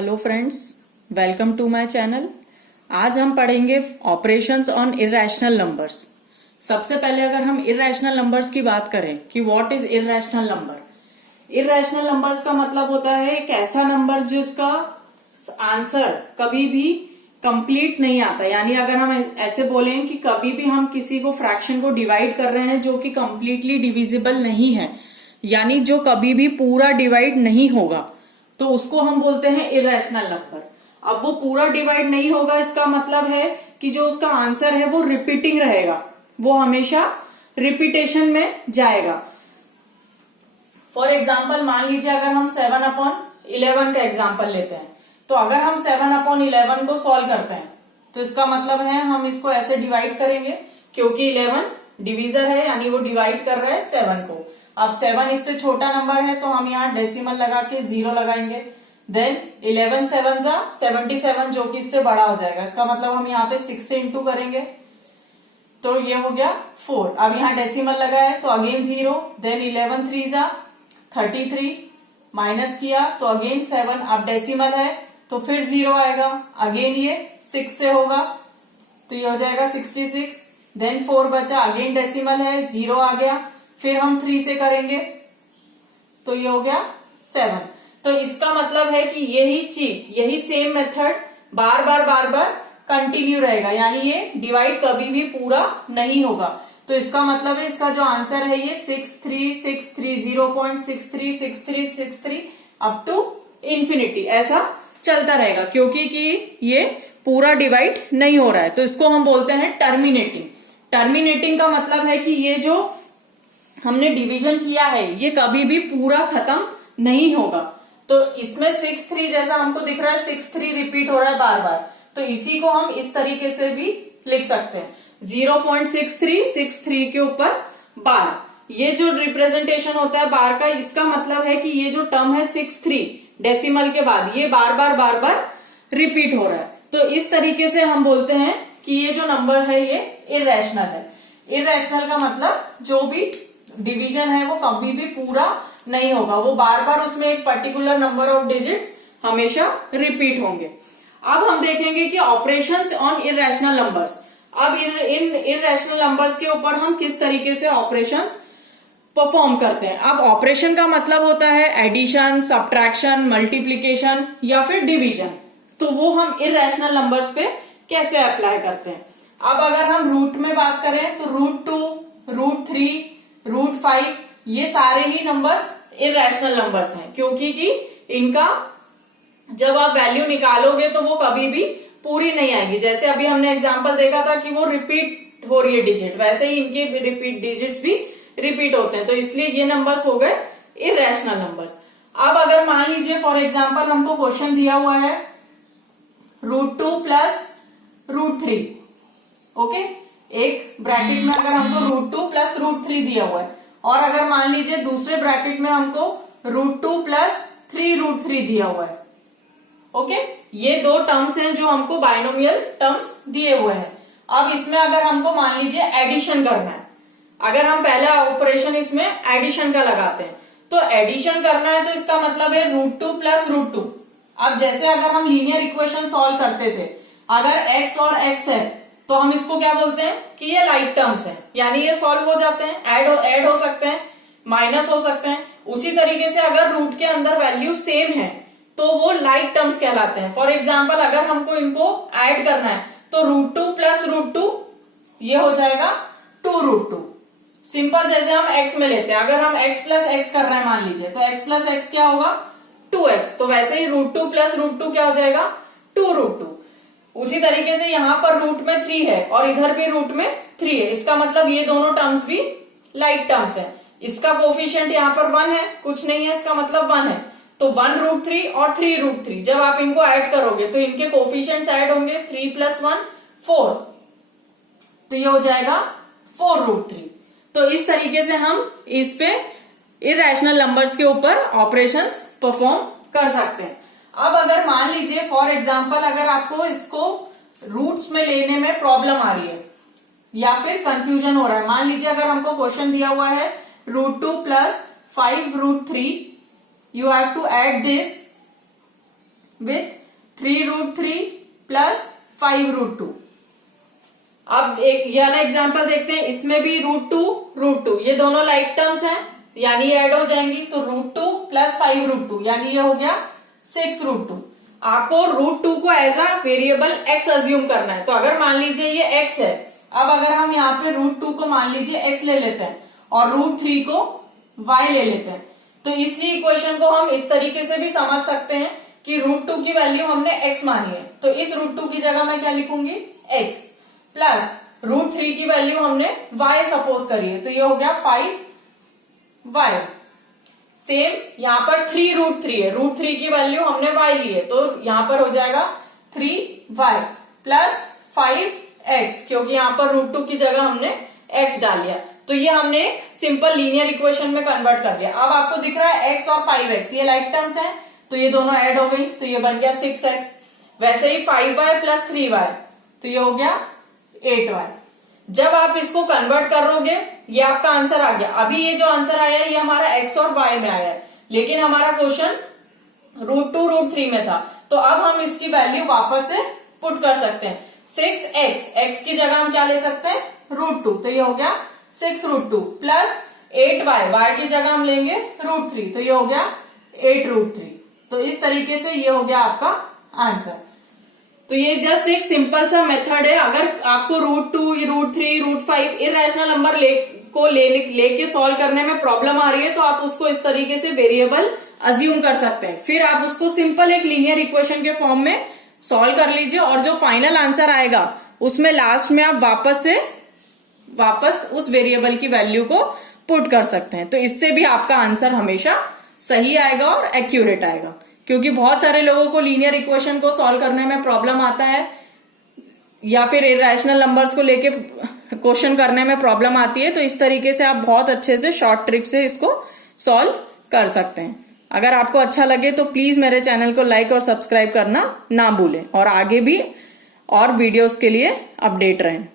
Hello friends, welcome to my channel. आज हम पढ़ेंगे ऑपरेशंस ऑन इर्रेशनल नंबर्स। सबसे पहले अगर हम इर्रेशनल नंबर्स की बात करें कि what is irrational number. Irrational numbers का मतलब होता है एक ऐसा नंबर जिसका आंसर कभी भी कंप्लीट नहीं आता। यानी अगर हम ऐसे बोलें कि कभी भी हम किसी को फ्रैक्शन को डिवाइड कर रहे हैं जो कि कंप्लीटली डिविजिबल नहीं है, यानी जो कभी भी पूरा डिवाइड नहीं होगा, तो उसको हम बोलते हैं इर्रेशनल नंबर। अब वो पूरा डिवाइड नहीं होगा, इसका मतलब है कि जो उसका आंसर है वो रिपीटिंग रहेगा, वो हमेशा रिपीटेशन में जाएगा। फॉर एग्जाम्पल मान लीजिए अगर हम 7/11 का एग्जाम्पल लेते हैं, तो अगर हम 7/11 को सॉल्व करते हैं तो इसका मतलब है हम इसको ऐसे डिवाइड करेंगे, क्योंकि 11 डिविजर है, यानी वो डिवाइड कर रहा है 7 को। अब 7 इससे छोटा नंबर है तो हम यहाँ डेसिमल लगा के 0 लगाएंगे। देन 11 7 77 जो कि इससे बड़ा हो जाएगा, इसका मतलब हम यहाँ पे 6 से इंटू करेंगे तो ये हो गया 4। अब यहाँ डेसिमल लगा है तो अगेन 0, देन 11 3 33, माइनस किया तो अगेन 7, अब डेसिमल है तो फिर 0 आएगा, अगेन ये 6 से होगा तो ये हो जाएगा 66। देन 4 बचा, अगेन डेसिमल है, 0 आ गया, फिर हम 3 से करेंगे तो ये हो गया 7। तो इसका मतलब है कि यही चीज, यही सेम मेथड बार बार कंटिन्यू रहेगा, यानी ये डिवाइड कभी भी पूरा नहीं होगा। तो इसका मतलब है इसका जो आंसर है ये 6363 0.636363 अप टू इंफिनिटी ऐसा चलता रहेगा, क्योंकि कि ये पूरा डिवाइड नहीं हो रहा है। तो इसको हम बोलते हैं टर्मिनेटिंग। टर्मिनेटिंग का मतलब है कि ये जो हमने डिवीजन किया है ये कभी भी पूरा खत्म नहीं होगा। तो इसमें 63 जैसा हमको दिख रहा है, 63 रिपीट हो रहा है बार बार, तो इसी को हम इस तरीके से भी लिख सकते हैं 0.6363 के ऊपर बार। ये जो रिप्रेजेंटेशन होता है बार का, इसका मतलब है कि ये जो टर्म है 63 डेसिमल के बाद ये बार बार रिपीट हो रहा है। तो इस तरीके से हम बोलते हैं कि ये जो नंबर है ये इर्रेशनल है। इर्रेशनल का मतलब जो भी डिवीजन है वो कभी भी पूरा नहीं होगा, वो बार बार उसमें एक पर्टिकुलर नंबर ऑफ डिजिट्स हमेशा रिपीट होंगे। अब हम देखेंगे कि ऑपरेशंस ऑन इर्रेशनल नंबर्स। अब इन इर्रेशनल नंबर्स के ऊपर हम किस तरीके से ऑपरेशंस परफॉर्म करते हैं। अब ऑपरेशन का मतलब होता है एडिशन, सब्ट्रैक्शन, मल्टीप्लीकेशन या फिर डिवीजन। तो वो हम इर्रेशनल नंबर्स पे कैसे अप्लाई करते हैं। अब अगर हम रूट में बात करें तो √2, √3, √5 ये सारे ही नंबर्स इर्रेशनल नंबर्स हैं, क्योंकि कि इनका जब आप वैल्यू निकालोगे तो वो कभी भी पूरी नहीं आएगी। जैसे अभी हमने एग्जांपल देखा था कि वो रिपीट हो रही है डिजिट, वैसे ही इनके रिपीट डिजिट्स भी रिपीट होते हैं, तो इसलिए ये नंबर्स हो गए इर्रेशनल नंबर्स। अब अगर मान लीजिए फॉर एग्जांपल हमको क्वेश्चन दिया हुआ है √2 प्लस √3, ओके, एक ब्रैकेट में अगर हमको √2 प्लस √3 दिया हुआ है, और अगर मान लीजिए दूसरे ब्रैकेट में हमको √2 प्लस 3√3 दिया हुआ है, ओके, ये दो टर्म्स हैं जो हमको बाइनोमियल टर्म्स दिए हुए हैं। अब इसमें अगर हमको मान लीजिए एडिशन करना है, अगर हम पहला ऑपरेशन इसमें एडिशन का लगाते हैं तो एडिशन करना है तो इसका मतलब है √2 प्लस √2। अब जैसे अगर हम लीनियर इक्वेशन सॉल्व करते थे, अगर x और x है तो हम इसको क्या बोलते हैं कि ये लाइक टर्म्स हैं, यानी ये सॉल्व हो जाते हैं, ऐड हो सकते हैं, माइनस हो सकते हैं। उसी तरीके से अगर रूट के अंदर वैल्यू सेम है तो वो लाइक टर्म्स कहलाते हैं। फॉर एग्जाम्पल अगर हमको इनको ऐड करना है तो √2 प्लस √2 ये हो जाएगा 2√2। सिंपल जैसे हम x में लेते हैं, अगर हम x प्लस x कर रहे हैं मान लीजिए, तो x प्लस x क्या होगा 2x, तो वैसे ही √2 प्लस √2 क्या हो जाएगा 2√2। उसी तरीके से यहाँ पर रूट में 3 है और इधर भी रूट में 3 है, इसका मतलब ये दोनों टर्म्स भी लाइक टर्म्स हैं। इसका कोफिशिएंट यहाँ पर 1 है, कुछ नहीं है, इसका मतलब 1 है, तो 1√3 और 3√3 जब आप इनको ऐड करोगे तो इनके कोफिशिएंट्स ऐड होंगे, 3 + 1 4, तो ये हो जाएगा 4√3। तो इस तरीके से हम इस पे इर्रेशनल नंबर्स के ऊपर ऑपरेशंस परफॉर्म कर सकते हैं। अब अगर मान लीजिए फॉर एग्जांपल अगर आपको इसको रूट्स में लेने में प्रॉब्लम आ रही है या फिर कंफ्यूजन हो रहा है, मान लीजिए अगर हमको क्वेश्चन दिया हुआ है √2 plus 5√3, you have to add this with 3√3 plus 5√2। अब एक ये वाला एग्जाम्पल देखते हैं, इसमें भी √2 ये दोनों लाइक टर्म्स हैं, यानी ये ऐड हो जाएंगी, तो √2 प्लस 5√2 यानी ये हो गया 6√2। आपको √2 को as a variable x assume करना है। तो अगर मान लीजिए ये x है, अब अगर हम यहाँ पे √2 को मान लीजिए x ले लेते हैं और √3 को y ले लेते हैं, तो इसी इक्वेशन को हम इस तरीके से भी समझ सकते हैं कि √2 की वैल्यू हमने x मानी है, तो इस √2 की जगह मैं क्या लिखूंगी x, प्लस √3 की वैल्यू हमने y सपोज करी है, तो ये हो गया 5y। सेम यहाँ पर 3√3 है, √3 की वैल्यू हमने y ली है, तो यहाँ पर हो जाएगा 3y प्लस 5x, क्योंकि यहाँ पर √2 की जगह हमने x डाल लिया। तो ये हमने एक सिंपल लीनियर इक्वेशन में कन्वर्ट कर लिया। अब आपको दिख रहा है x और 5x ये लाइक टर्म्स हैं, तो ये दोनों ऐड हो गई, तो ये बन गया 6x। वैसे ही 5y प्लस 3y, तो ये हो गया 8y। जब आप इसको कन्वर्ट करोगे ये आपका आंसर आ गया। अभी ये जो आंसर आया है ये हमारा x और y में आया है, लेकिन हमारा क्वेश्चन √2 √3 में था, तो अब हम इसकी वैल्यू वापस से पुट कर सकते हैं। 6x, x की जगह हम क्या ले सकते हैं √2, तो ये हो गया 6√2 प्लस 8y, y की जगह हम लेंगे √3, तो ये हो गया 8√3। तो इस तरीके से ये हो गया आपका आंसर। तो ये जस्ट एक सिंपल सा मेथड है। अगर आपको √2, √3, √5 इरेशनल नंबर लेके सॉल्व करने में प्रॉब्लम आ रही है, तो आप उसको इस तरीके से वेरिएबल अज्यूम कर सकते हैं, फिर आप उसको सिंपल एक लीनियर इक्वेशन के फॉर्म में सॉल्व कर लीजिए, और जो फाइनल आंसर आएगा उसमें लास्ट में आप वापस उस वेरिएबल की वैल्यू को पुट कर सकते हैं। तो इससे भी आपका आंसर हमेशा सही आएगा और एक्यूरेट आएगा, क्योंकि बहुत सारे लोगों को लीनियर इक्वेशन को सॉल्व करने में प्रॉब्लम आता है, या फिर इरेशनल नंबर्स को लेके क्वेश्चन करने में प्रॉब्लम आती है। तो इस तरीके से आप बहुत अच्छे से शॉर्ट ट्रिक से इसको सॉल्व कर सकते हैं। अगर आपको अच्छा लगे तो प्लीज मेरे चैनल को लाइक और सब्सक्राइब करना ना भूलें, और आगे भी और वीडियोस के लिए अपडेट रहें।